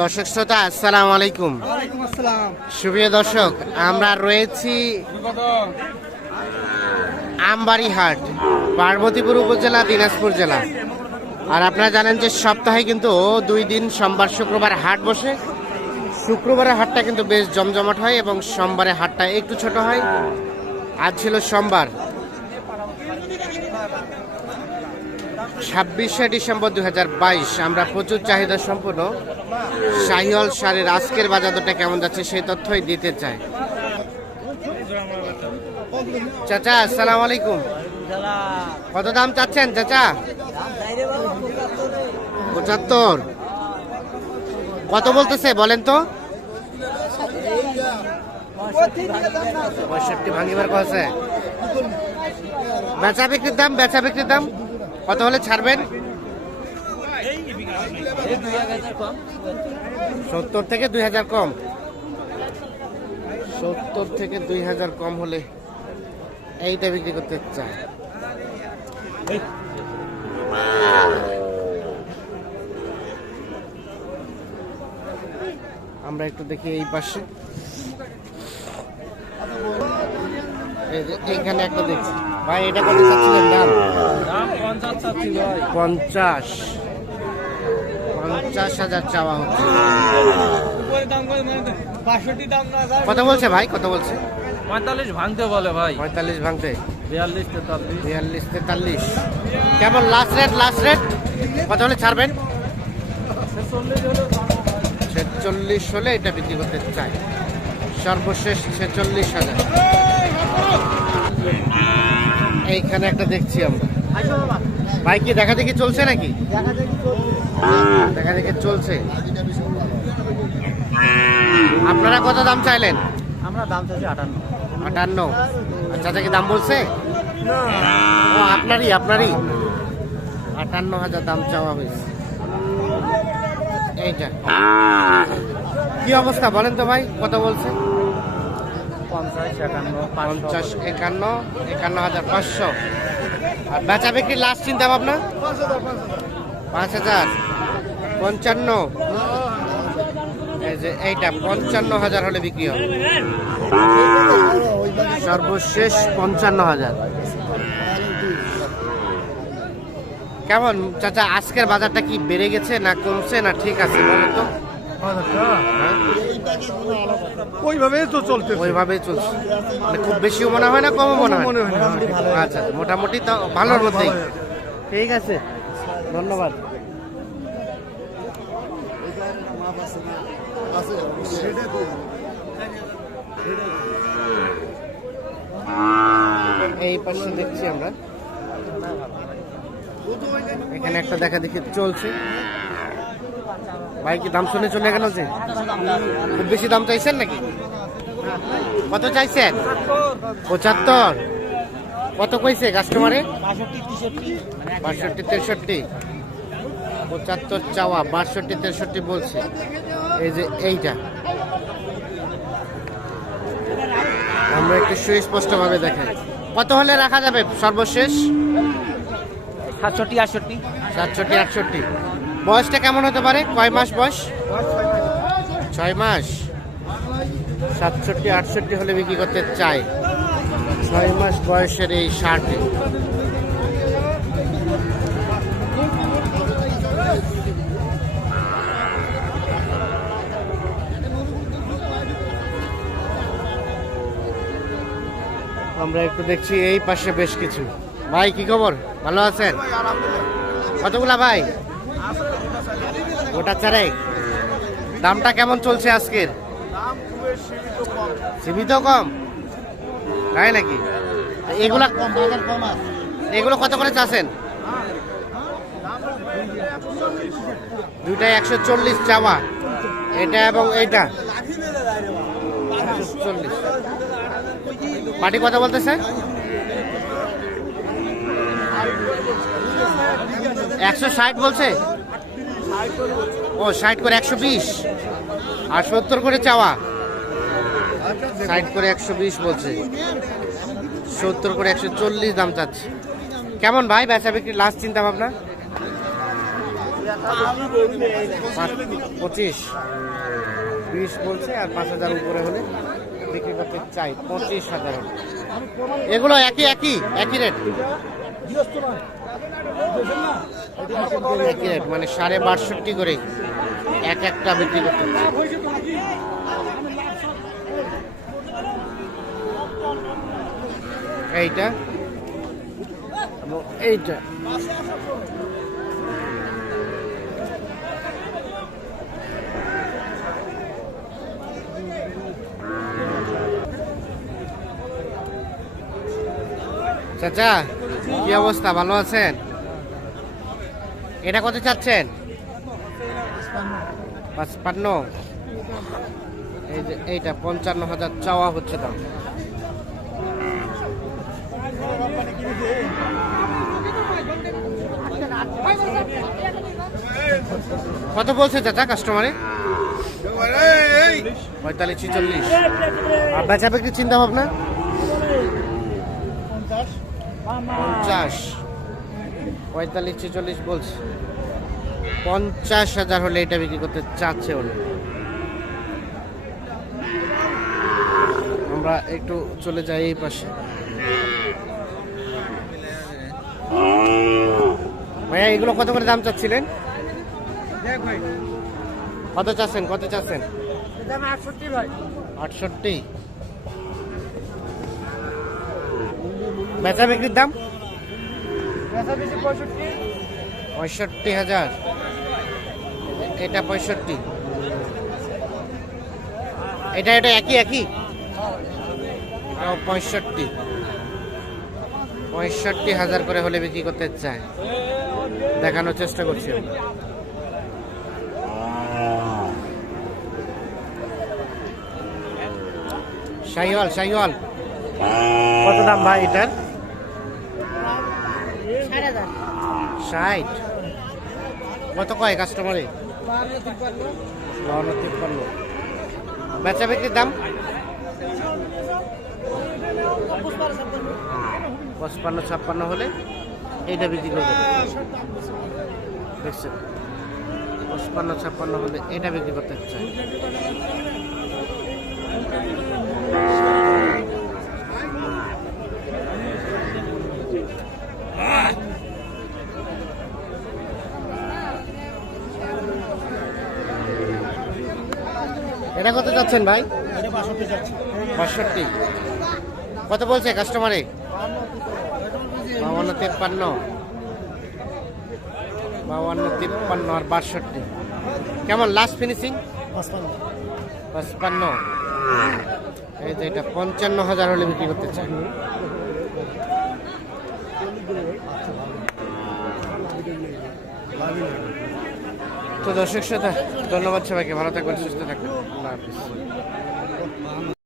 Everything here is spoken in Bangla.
দর্শক শ্রোতা আসসালামু আলাইকুম। সুপ্রিয় দর্শক, আমরা রয়েছি আমবাড়ি হাট, পার্বতীপুর উপজেলা, দিনাজপুর জেলা। আর আপনারা জানেন যে সপ্তাহে কিন্তু 2 দিন সোমবার শুক্রবার হাট বসে। শুক্রবারের হাটটা কিন্তু বেশ জমজমাট হয় এবং সোমবারে হাটটা একটু ছোট হয়। আজ ছিল সোমবার 26শে ডিসেম্বর 2022। আমরা প্রচুর চাহিদা সম্পন্ন শাহিওয়াল ষাঁড়ের আজকের বাজার দরটা কেমন যাচ্ছে সেই তথ্যই দিতে চাই। চাচা আসসালামু আলাইকুম। কত দাম চাচ্ছেন চাচা? 75। কত বলতেছে বলেন তো? 65 ভাঙিবার কথা। বেচা বিক্রির দাম কত হলে ছাড়বেন? 70 থেকে 2000 কম। 70 থেকে 2000 কম হলে এইটা বিক্রি করতে চাই। আমরা একটু দেখি এই পাশে, এইখানে একটা দেখছি ভাই। এটা কত চাচ্ছিলেন দাম? 50,000 চাওয়া হচ্ছে। কত বলছে ভাই? কত বলছে? 45 ভাঙতে বলে ভাই। 45 ভাঙতে। 42, 43। কেমন লাস্ট রেট কত হলে ছাড়বেন? 46 হলে এটা বিক্রি করতে চাই। সর্বশেষ 46,000। এইখানে একটা দেখছি আমরা ভাই। কি দেখা দেখি চলছে নাকি? দেখা দেখি চলছে। আপনারা কত দাম চাইলেন? আমরা দাম চাইছি 58। আচ্ছা, কি দাম বলছে? ও আপনারই 58,000 দাম চাওয়া হয়েছে। এইটা কি অবস্থা বলেন তো ভাই? কত বলছে? 50, 51,500। আর বেচা বিক্রি লাস্ট চিন্তা ভাবনা 5,000, 55। এই যে এইটা 55,000 হলে বিক্রি হবে। সর্বশেষ 55,000। কেমন চাচা আজকের বাজারটা কি বেড়ে গেছে না কমছে না ঠিক আছে বলেন তো? ওইভাবেই চলছে। মানে খুব বেশিও মনে হয় না, কমও মনে হয়। আচ্ছা, মোটামুটি তো ভালোর মধ্যেই। ঠিক আছে, ধন্যবাদ। এই পাশে দেখছি আমরা, এখানে একটা দেখা দেখি চলছে। ভাই কি দাম শুনে চলে গেল যে? খুব বেশি দাম চাইছেন নাকি? কত চাইছেন? 75। কত কইছে কাস্টমারে? 62, 63। 75 চাওয়া, 62, 63 বলছে। এই যে এইটা আমরা একটু সুস্পষ্ট ভাবে দেখাই। কত হলে রাখা যাবে সর্বশেষ? 67, 68। 67, 68। বয়সটা কেমন হতে পারে? কয় মাস বয়স? 6 মাস। 67, 68 হলে বিক্রি করতে চাই। 6 মাস বয়সের এই ষাঁড়টি। আমরা একটু দেখছি এই পাশে বেশ কিছু। ভাই কি খবর? ভালো আছেন? কতগুলা ভাই? গোটা চারেক। দামটা কেমন চলছে আজকের? সীমিত কম, তাই নাকি? এগুলো কত করে চাচ্ছেন? দুইটাই 140 চাওয়া, এটা এবং এইটা 140। পাটি কথা বলতেছে? 160 বলছে। ও 60 করে 120 আর 70 করে চাওয়া। 60 করে 120 বলছে, 70 করে 140 দাম চাচ্ছে। কেমন ভাই বেচা বিক্রি লাস্ট চিন্তা ভাবনা? 25, 20 বলছে, আর 5,000 উপরে হলে বিক্রি করতে চাই 25,000। এগুলো একই রেট, একই রেট, মানে 62.5 করে একটা বিক্রি করতে চাই। এইটা এবং এইটা চাচা, কি অবস্থা, ভালো আছেন? এটা কত চাচ্ছেন? 55। এই যে এইটা 55,000 চাওয়া হচ্ছে দাম। কত বলছে চাচা কাস্টমারে? 45-46। আর বেচা বিক্রি চিন্তা ভাবনা? 50, 45-46 বলছে। 50,000 হলে এটা বিক্রি করতে চাচ্ছে উনি। আমরা একটু চলে যাই এই পাশে। ভাইয়া, এগুলো কত করে দাম চাচ্ছিলেন? কত চাচ্ছেন? 68। বেচা বিক্রির দাম 65,000। এটা 65। এটা একই 65,000 করে হলে বিক্রি করতে চায়। দেখানোর চেষ্টা করছি। শাহিওয়াল কত দাম ভাই এটার? 60। কত কয় কাস্টমারে? 52-53। বেচা বিক্রির দাম 55-56 হলে এইটা বিক্রি করবে। দেখছেন, 55-56 হলে এটা বিক্রি করতে চাই। এটা কত যাচ্ছেন ভাই? 62। কত বলছে কাস্টমারে? 52-53। 52-53 আর 62। কেমন লাস্ট ফিনিশিং? 55। এই যে এটা 55,000 হলে বিক্রি করতে চাই। তো দর্শক শ্রোতা, ধন্যবাদ সবাইকে, ভালো থাকবেন, সুস্থ থাকবেন, আল্লাহ হাফিজ।